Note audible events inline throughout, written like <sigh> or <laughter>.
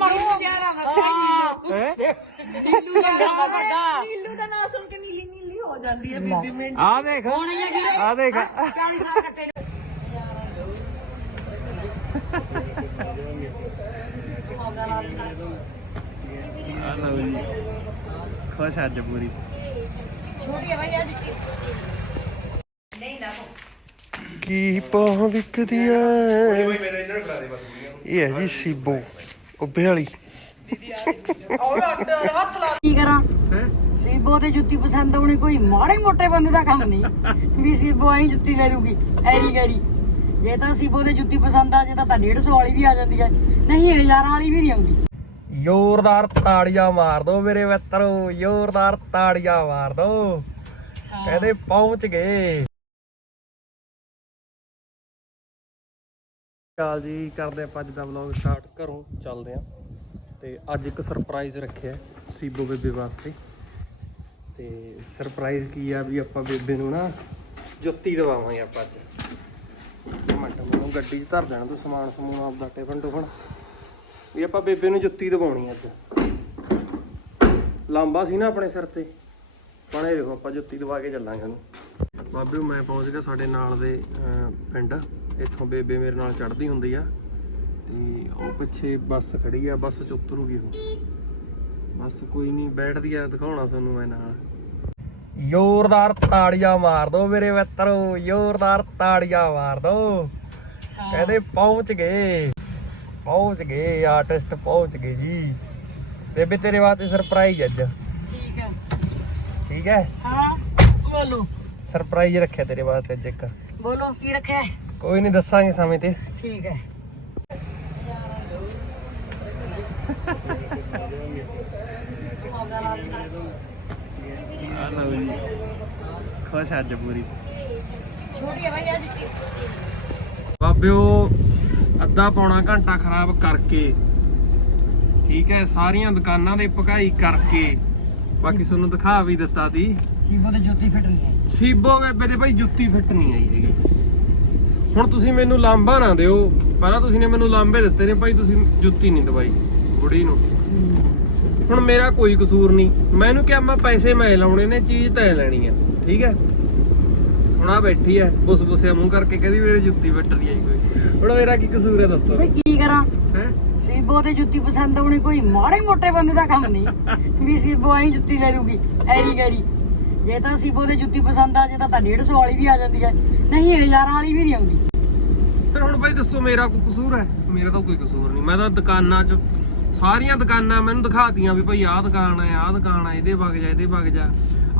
ਮਰੂ ਹੈ। ਨੀਲੂ ਦਾ ਨਾਮ ਸੁਣ ਕੇ ਨੀਲੀ ਨੀਲੀ ਹੋ ਜਾਂਦੀ ਹੈ ਬੀਬੀ ਮਿੰਟ। ਆ ਦੇਖ। ਆ ਦੇਖ। 40 ਸਾਲ ਕੱਟੇ ਨੇ। ਆ ਲਓ ਜੀ। ਖੁਸ਼ ਅੱਜ ਪੂਰੀ। ਛੋਟੀ ਹੈ ਭਾਈ ਅੱਜ ਕੀ ਪਾਹ ਵਿਕਦੀ ਐ? ਇਹ ਹੈ ਜੀ ਸੀਬੋ। ਉੱਬੇ ਵਾਲੀ। ਕੀ ਕਰਾਂ? ਸੀਬੋ ਤੇ ਜੁੱਤੀ ਪਸੰਦ ਆਉਣੀ ਕੋਈ ਮਾੜੇ ਮੋਟੇ ਬੰਦੇ ਦਾ ਕੰਮ ਨਹੀਂ। ਵੀ ਸੀਬੋ ਆਈ ਜੁੱਤੀ ਲੈ ਲੂਗੀ ਐਰੀ ਗੈਰੀ। ਜੇ ਤਾਂ ਸੀਬੋ ਤੇ ਜੁੱਤੀ ਪਸੰਦ ਆ ਜੇ ਤਾਂ ਤਾਂ 150 ਵਾਲੀ ਵੀ ਆ ਜਾਂਦੀ ਹੈ ਨਹੀਂ ਹਜ਼ਾਰਾਂ ਵਾਲੀ ਵੀ ਨਹੀਂ ਆਉਂਦੀ। ਜ਼ੋਰਦਾਰ ਤਾੜੀਆਂ ਮਾਰ ਦੋ ਮੇਰੇ ਮਿੱਤਰੋ ਜ਼ੋਰਦਾਰ ਤਾੜੀਆਂ ਮਾਰ ਦੋ। ਕਹਿੰਦੇ ਪਹੁੰਚ ਗਏ। ਚਾਲ ਜੀ ਕਰਦੇ ਆਪਾਂ ਅੱਜ ਦਾ ਵਲੌਗ ਸਟਾਰਟ ਘਰੋਂ ਚੱਲਦੇ ਆਂ ਤੇ ਅੱਜ ਇੱਕ ਸਰਪ੍ਰਾਈਜ਼ ਰੱਖਿਆ ਸੀਬੋ ਬੇਬੇ ਵਾਸਤੇ। ਤੇ ਸਰਪ੍ਰਾਈਜ਼ ਕੀ ਆ ਵੀ ਆਪਾਂ ਬੇਬੇ ਨੂੰ ਨਾ ਜੁੱਤੀ ਦਵਾਵਾਂਗੇ ਆਪਾਂ ਅੱਜ। ਮਿੰਟ ਮੈਨੂੰ ਗੱਡੀ 'ਚ ਧਰ ਦੇਣਾ, ਤੂੰ ਸਮਾਨ ਸਮੂਨ ਆਪਦਾ ਟਿਫਨ ਟੁਫਨ। ਵੀ ਆਪਾਂ ਬੇਬੇ ਨੂੰ ਜੁੱਤੀ ਦਵਾਉਣੀ ਅੱਜ। ਲਾਂਬਾ ਸੀ ਨਾ ਆਪਣੇ ਸਿਰ ਤੇ। ਬਣੇ ਰਹੋ, ਆਪਾਂ ਜੁੱਤੀ ਦਵਾ ਕੇ ਚੱਲਾਂਗੇ ਉਹਨੂੰ ਬਾਬੇ, ਮੈਂ ਪਹੁੰਚ ਗਿਆ ਸਾਡੇ ਨਾਲ ਦੇ ਪਿੰਡ। ਇੱਥੋਂ ਬੇਬੇ ਮੇਰੇ ਨਾਲ ਚੜ੍ਹਦੀ ਹੁੰਦੀ ਆ ਤੇ ਉਹ ਪਿੱਛੇ ਬੱਸ ਖੜੀ ਆ ਬੱਸ ਚ ਉਤਰੂਗੀ ਉਹ। ਬੱਸ ਕੋਈ ਨਹੀਂ ਬੈਠਦੀ ਆ ਦਿਖਾਉਣਾ ਤੁਹਾਨੂੰ ਮੈਂ ਨਾਲ। ਜ਼ੋਰਦਾਰ ਤਾੜੀਆਂ ਮਾਰ ਦੋ ਮੇਰੇ ਮਿੱਤਰੋ ਜ਼ੋਰਦਾਰ ਤਾੜੀਆਂ ਮਾਰ ਦੋ। ਕਹਿੰਦੇ ਪਹੁੰਚ ਗਏ ਪਹੁੰਚ ਗਏ ਆਰਟਿਸਟ ਪਹੁੰਚ ਗਏ ਜੀ। ਬੇਬੇ ਤੇਰੇ ਵਾਸਤੇ ਸਰਪ੍ਰਾਈਜ਼ ਅੱਜ। ਠੀਕ ਹੈ ਠੀਕ ਹੈ? ਹਾਂ ਬੋਲੋ। ਸਰਪ੍ਰਾਈਜ਼ ਰੱਖਿਆ ਤੇਰੇ ਵਾਸਤੇ ਅੱਜ ਇੱਕ। ਬੋਲੋ ਕੀ ਰੱਖਿਆ? ਕੋਈ ਨਹੀਂ ਦੱਸਾਂਗੇ ਸਮੇਂ ਤੇ। ਠੀਕ ਹੈ। ਆ ਲਓ ਜੀ। ਖੁਸ਼ ਅੱਜ ਪੂਰੀ। ਛੋਟੀ ਹੈ ਭਾਈ ਅੱਜ ਬਾਬਿਓ ਅੱਧਾ ਪੌਣਾ ਘੰਟਾ ਖਰਾਬ ਕਰਕੇ ਠੀਕ ਹੈ ਸਾਰੀਆਂ ਦੁਕਾਨਾਂ ਦੇ ਭਕਾਈ ਕਰਕੇ ਬਾਕੀ ਤੁਹਾਨੂੰ ਦਿਖਾ ਵੀ ਦਿੱਤਾ ਸੀ। ਸੀਬੋ ਤੇ ਜੁੱਤੀ ਫਿੱਟ ਨਹੀਂ ਹੈ ਸੀਬੋ ਬੇਬੇ ਦੇ ਭਾਈ ਜੁੱਤੀ ਫਿੱਟ ਨਹੀਂ ਆਈ ਹੈਗੀ। ਹੁਣ ਤੁਸੀਂ ਮੈਨੂੰ ਲਾਂਬਾ ਨਾ ਦਿਓ। ਪਹਿਲਾਂ ਤੁਸੀਂ ਨੇ ਮੈਨੂੰ ਲਾਂਬੇ ਦਿੱਤੇ ਨੇ ਭਾਈ ਤੁਸੀਂ ਜੁੱਤੀ ਨਹੀਂ ਦਵਾਈ ਬੁੜੀ ਨੂੰ। ਹੁਣ ਮੇਰਾ ਕੋਈ ਕਸੂਰ ਨਹੀਂ। ਮੈਨੂੰ ਕਿਹਾ ਮੈਂ ਪੈਸੇ ਮੈਂ ਲਾਉਣੇ ਨੇ ਚੀਜ਼ ਤੈਂ ਲੈਣੀ ਆ। ਠੀਕ ਹੈ? ਹੁਣ ਆ ਬੈਠੀ ਐ ਬੁਸ ਬੁਸਿਆ ਮੂੰਹ ਕਰਕੇ ਕਹਿੰਦੀ ਮੇਰੇ ਜੁੱਤੀ ਫਿੱਟ ਨਹੀਂ ਆਈ ਕੋਈ। ਹੁਣ ਮੇਰਾ ਕੀ ਕਸੂਰ ਹੈ ਦੱਸੋ? ਬਈ ਕੀ ਕਰਾਂ? ਹੈ? ਸੀਬੋ ਤੇ ਜੁੱਤੀ ਪਸੰਦ ਆਉਣੀ ਕੋਈ ਮਾੜੇ ਮੋਟੇ ਬੰਦੇ ਦਾ ਕੰਮ ਨਹੀਂ। ਵੀ ਸੀਬੋ ਆਈ ਜੁੱਤੀ ਲੈ ਲੂਗੀ ਐਰੀ ਗੈਰੀ। ਜੇ ਤਾਂ ਸੀਬੋ ਤੇ ਜੁੱਤੀ ਪਸੰਦ ਆ ਜੇ ਤਾਂ ਤਾਂ 150 ਵਾਲੀ ਵੀ ਆ ਜਾਂਦੀ ਹੈ। ਨਹੀਂ, ਹਜ਼ਾਰਾਂ ਵਾਲੀ ਵੀ ਨਹੀਂ ਆਉਂਦੀ। ਫਿਰ ਹੁਣ ਭਾਈ ਦੱਸੋ, ਮੇਰਾ ਕੋਈ ਕਸੂਰ ਹੈ? ਮੇਰਾ ਤਾਂ ਕੋਈ ਕਸੂਰ ਨਹੀਂ। ਮੈਂ ਤਾਂ ਦੁਕਾਨਾਂ 'ਚ, ਸਾਰੀਆਂ ਦੁਕਾਨਾਂ ਮੈਨੂੰ ਦਿਖਾਤੀਆਂ ਵੀ ਭਾਈ ਆਹ ਦੁਕਾਨ ਹੈ, ਆਹ ਦੁਕਾਨ ਹੈ, ਇਹਦੇ ਵਗ ਜਾ, ਇਹਦੇ ਵਗ ਜਾ।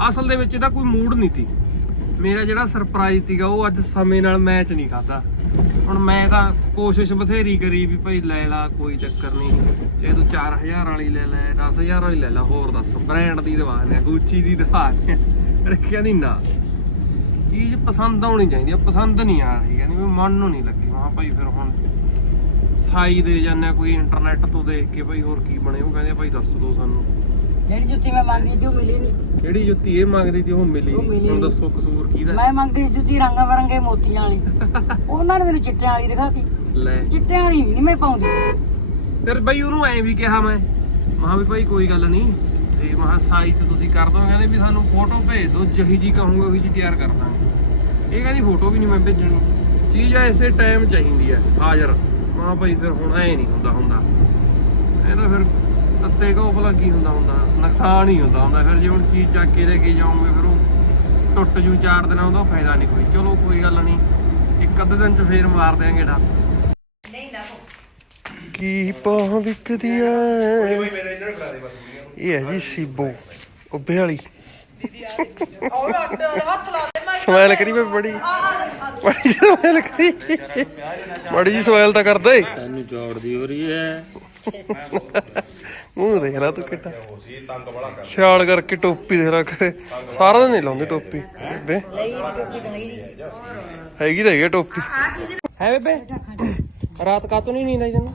ਅਸਲ ਦੇ ਵਿੱਚ ਇਹਦਾ ਕੋਈ ਮੂਡ ਨਹੀਂ ਸੀ। ਮੇਰਾ ਜਿਹੜਾ ਸਰਪ੍ਰਾਈਜ਼ ਸੀਗਾ, ਉਹ ਅੱਜ ਸਮੇਂ ਨਾਲ ਮੈਚ ਨਹੀਂ ਖਾਦਾ ਹੁਣ ਮੈਂ ਤਾਂ ਕੋਸ਼ਿਸ਼ ਬਥੇਰੀ ਕਰੀ ਵੀ ਭਾਈ ਲੈ ਲਾ, ਕੋਈ ਚੱਕਰ ਨਹੀਂ। ਜੇ ਤੂੰ 4000 ਵਾਲੀ ਲੈ ਲੈ 10000 ਵਾਲੀ ਲੈ ਲੈ, ਹੋਰ ਦੱਸ। ਬ੍ਰਾਂਡ ਦੀ ਦਵਾ ਨੇ ਗੁੱਚੀ ਦੀ ਦਵਾ ਨੇ ਰੱਖਿਆ ਨਹੀਂ ਨਾ। ਚੀਜ਼ ਪਸੰਦ ਆਉਣੀ ਚਾਹੀਦੀ ਆ ਪਸੰਦ ਨਹੀਂ ਆ ਰਹੀ ਕਹਿੰਦੀ ਵੀ ਮਨ ਨੂੰ ਨਹੀਂ ਲੱਗੀ। ਹਾਂ ਭਾਈ ਫਿਰ ਹੁਣ ਸਾਈ ਦੇ ਜਾਂਦੇ ਕੋਈ ਇੰਟਰਨੈਟ ਤੋਂ ਦੇਖ ਕੇ ਭਾਈ ਹੋਰ ਕੀ ਬਣੇ ਉਹ ਕਹਿੰਦੇ ਭਾਈ ਦੱਸ ਦਿਓ ਸਾਨੂੰ। ਜਿਹੜੀ ਜੁੱਤੀ ਮੈਂ ਮੰਗਦੀ ਸੀ ਉਹ ਮਿਲੀ ਨਹੀਂ। ਕਿਹੜੀ ਜੁੱਤੀ ਇਹ ਮੰਗਦੀ ਸੀ ਉਹ ਮਿਲੀ ਉਹ। ਮਿਲੀ ਹੁਣ ਨੀ। ਦੱਸੋ ਕਸੂਰ ਕਿਹਦਾ? ਮੈਂ ਮੰਗਦੀ ਸੀ ਜੁੱਤੀ ਰੰਗ ਬਰੰਗੇ ਮੋਤੀਆਂ ਵਾਲੀ। <laughs> ਉਹਨਾਂ ਨੇ ਮੈਨੂੰ ਚਿੱਟਿਆਂ ਵਾਲੀ ਦਿਖਾਤੀ। ਲੈ। ਚਿੱਟਿਆਂ ਵਾਲੀ ਨਹੀਂ ਮੈਂ ਪਾਉਂਦੀ। ਫਿਰ ਭਾਈ ਉਹਨੂੰ ਐਂ ਵੀ ਕਿਹਾ ਮੈਂ ਮਹਾ ਵੀ ਭਾਈ ਕੋਈ ਗੱਲ ਨਹੀਂ ਤੇ ਮਹਾ ਸਾਈ ਤੇ ਤੁਸੀਂ ਕਰ ਦੋ ਕਹਿੰਦੇ ਵੀ ਸਾਨੂੰ ਫੋਟੋ ਭੇਜ ਦਿਓ ਜਿਹੀ ਜੀ ਕਹੋਗੇ ਉਹੀ ਜੀ ਤਿਆਰ ਕਰ ਦਾਂਗੇ ਇਹ ਕਹਿੰਦੀ ਫੋਟੋ ਵੀ ਨਹੀਂ ਮੈਂ ਭੇਜਣੀ। ਚੀਜ਼ ਐਸੇ ਟਾਈਮ ਚਾਹੀਦੀ ਹੈ ਹਾਜ਼ਰ। ਮਹਾ ਭਾਈ ਫਿਰ ਹੁਣ ਐ ਨਹੀਂ ਹੁੰਦਾ ਹੁੰਦਾ। ਇਹ ਤਾਂ ਫਿਰ ਤੱਤੇ ਕੋ ਭਲਾ ਕੀ ਹੁੰਦਾ ਹੁੰਦਾ ਨੁਕਸਾਨ ਹੀ ਹੁੰਦਾ ਹੁੰਦਾ। ਫਿਰ ਜੇ ਹੁਣ ਚੀਜ਼ ਚੱਕ ਕੇ ਲੈ ਕੇ ਜਾਓਗੇ ਫਿਰ ਉਹ ਟੁੱਟ ਜੂ ਚਾਰ ਦਿਨਾਂ ਉਹਦਾ ਫਾਇਦਾ ਨਹੀਂ ਕੋਈ। ਚਲੋ ਕੋਈ ਗੱਲ ਨਹੀਂ ਇੱਕ ਅੱਧੇ ਦਿਨ ਚ ਫੇਰ ਮਾਰ ਦਿਆਂਗੇ ਡਾ। ਕੀ ਪਾਹ ਵਿਕਦੀ ਐ? ਇਹ ਹੈ ਜੀ ਸੀਬੋ ਉੱਬੇ ਵਾਲੀ ਸਮਾਈਲ ਕਰੀ ਮੈਂ ਬੜੀ। ਬੜੀ ਸਮਾਈਲ ਕਰੀ। ਬੜੀ ਜੀ ਸਮਾਈਲ ਤਾਂ ਕਰਦੇ ਤੈਨੂੰ ਜੋੜਦੀ ਹੋ ਰਹੀ ਹੈ। ਮੂੰਹ ਦੇਖ ਲਾ ਤੂੰ ਕਿੱਡਾ। ਸਿਆਲ ਕਰਕੇ ਟੋਪੀ ਦੇਖ ਲਾ ਕਰੇ ਸਾਰਾ ਦਿਨ ਨਹੀਂ ਲਾਉਂਦੇ ਟੋਪੀ। ਬੇਬੇ ਹੈਗੀ ਤਾਂ ਹੈਗੀ ਆ ਟੋਪੀ। ਹੈ ਬੇਬੇ। ਰਾਤ ਕਾਤੋਂ ਨਹੀਂ ਨੀਂਦ ਆਈ ਤੈਨੂੰ?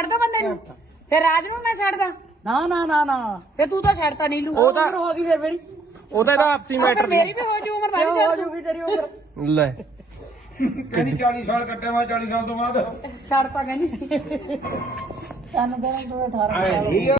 ਛੱਡਦਾ ਬੰਦੇ ਨੂੰ? ਫਿਰ ਰਾਜ ਨੂੰ ਮੈਂ ਛੱਡਦਾ? ਨਾ ਨਾ ਨਾ ਨਾ। ਤੇ ਤੂੰ ਤਾਂ ਛੱਡਤਾ ਨੀਲੂ। ਉਹ ਤਾਂ ਉਮਰ ਹੋ ਗਈ ਫਿਰ ਮੇਰੀ। ਉਹਦਾ ਇਹਦਾ ਆਪਸੀ ਮੈਟਰ ਮੇਰੀ ਵੀ ਹੋ ਜੂ ਉਮਰ ਮੈਂ ਵੀ ਹੋ ਛੱਡ ਦੂੰ। ਜੂਗੀ ਤੇਰੀ ਉਮਰ। ਲੈ। ਕਹਿੰਦੀ 40 ਸਾਲ ਕੱਟੇ ਮੈਂ 40 ਸਾਲ ਤੋਂ ਬਾਅਦ। ਛੱਡਤਾ ਕਹਿੰਦੀ। ਸਾਨੂੰ ਤਾਂ 18 ਐ ਠੀਕ ਆ